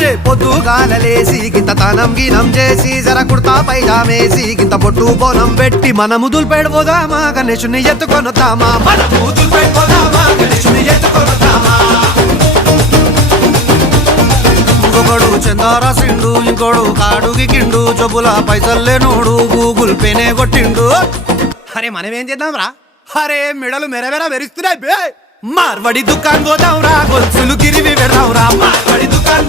అరే పొద్దుగాలలేసి గింత తనం గినం చేసి జర కుర్తా పైజామేసి గింత పొట్టు బోనం పెట్టి మనము దుల్పెడిపోదామా గణేశుని ఎత్తుకొనుతామా మనము దుల్పెడిపోదామా గణేశుని ఎత్తుకొనుతామా ఇంకొకడు చందారాసిండు ఇంకోడు కాడుకి కిండు జబ్బుల పైసల్లేనోడు గూగుల్ పేనే కొట్టిండు అరే మనమేం చేద్దాం రా అరే మెడలు మెరమెర మెరుస్తున్నాయి బే మార్వడి దుకాన్ పోదాం రా గొలుసులు గిరివి పెడదాం రా మార్వడి దుకాన్